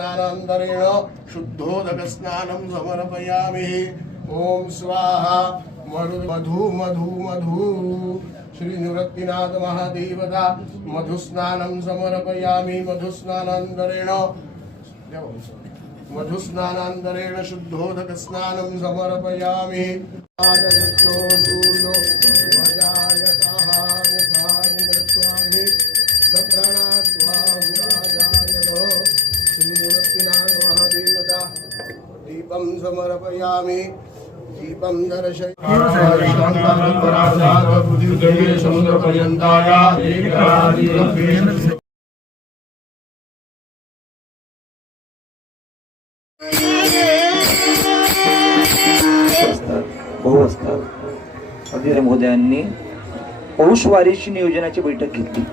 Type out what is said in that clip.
स्नानान्तरेण शुद्धोदकस्नानं समर्पयामि ॐ स्वाहा मधु मधु मधु श्री निवृत्तिनाथ महादेवता मधुस्नानं समर्पयामि मधुस्नानान्तरेण शुद्धोदक शुद्धोदकस्नानं समर्पयामि सूर्यो दीपं समर्पयामि। दीपं दर्शय भाऊ असतात अधीर महोदयांनी पौष वारीची नियोजनाची बैठक घेतली.